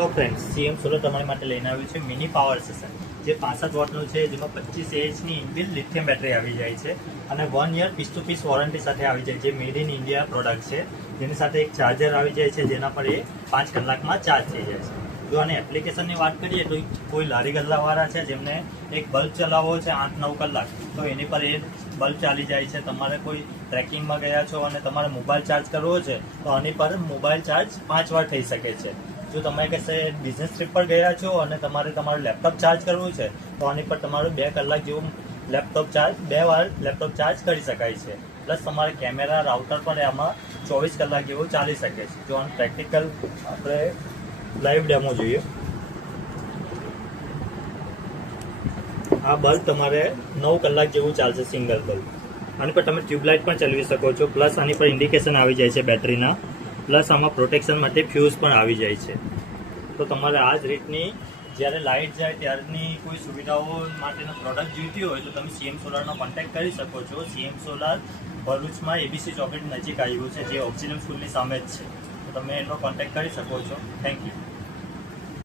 Hello friends, CM solar તમારી માટે લઈને આવ્યું છે મિની પાવર સ્ટેશન જે 65 વોટનું છે, જેમાં 25 AHની ઇનબિલ્ટ લિથિયમ બેટરી આવી જાય છે અને 1 year piece to piece warranty સાથે આવી જાય છે. મેડ ઇન ઇન્ડિયા પ્રોડક્ટ છે, જેની સાથે એક ચાર્જર આવી જાય છે, જેના પર એ 5 કલાકમાં ચાર્જ થઈ જાય છે. જો આની એપ્લિકેશનની વાત કરીએ તો કોઈ લારી ગલ્લાવાળા છે જેમને એક બલ્બ ચલાવવો છે 8-9 કલાક, તો એની પર એ બલ્બ ચાલી જાય છે. તમારે કોઈ ટ્રેકિંગમાં ગયા છો અને તમારે મોબાઈલ ચાર્જ કરવો છે તો આની પર મોબાઈલ ચાર્જ 5 વાર થઈ શકે છે. જો તમે કશે બિઝનેસ ટ્રીપ પર ગયા છો અને તમારે તમારું લેપટોપ ચાર્જ કરવું છે તો આની પર તમારું 2 કલાક જેવું લેપટોપ ચાર્જ 2 વાર લેપટોપ ચાર્જ કરી શકાય છે. પ્લસ તમારે કેમેરા રાઉટર પણ આમાં 24 કલાક જેવું ચાલી શકે છે. જો આનું પ્રેક્ટિકલ આપણે લાઈવ ડેમો જોઈએ. આ બલ્બ તમારે 9 કલાક જેવું ચાલશે, સિંગલ બલ્બ. આની પર તમે ટ્યુબલાઇટ પણ ચલાવી શકો છો. પ્લસ આની પર ઇન્ડિકેશન આવી જાય છે બેટરીના. પ્લસ આમાં પ્રોટેક્શન માટે ફ્યુઝ પણ આવી જાય છે. તો તમારે આ જ રીતની જ્યારે લાઇટ જાય ત્યારની કોઈ સુવિધાઓ માટેનો પ્રોડક્ટ જોઈતી હોય તો તમે સીએમ સોલારનો કોન્ટેક્ટ કરી શકો છો. સીએમ સોલાર ભરૂચમાં એબીસી ચોકડી નજીક આવ્યું છે, જે ઓક્સિજન સ્કૂલની સામે જ છે. તો તમે એનો કોન્ટેક્ટ કરી શકો છો. Thank you.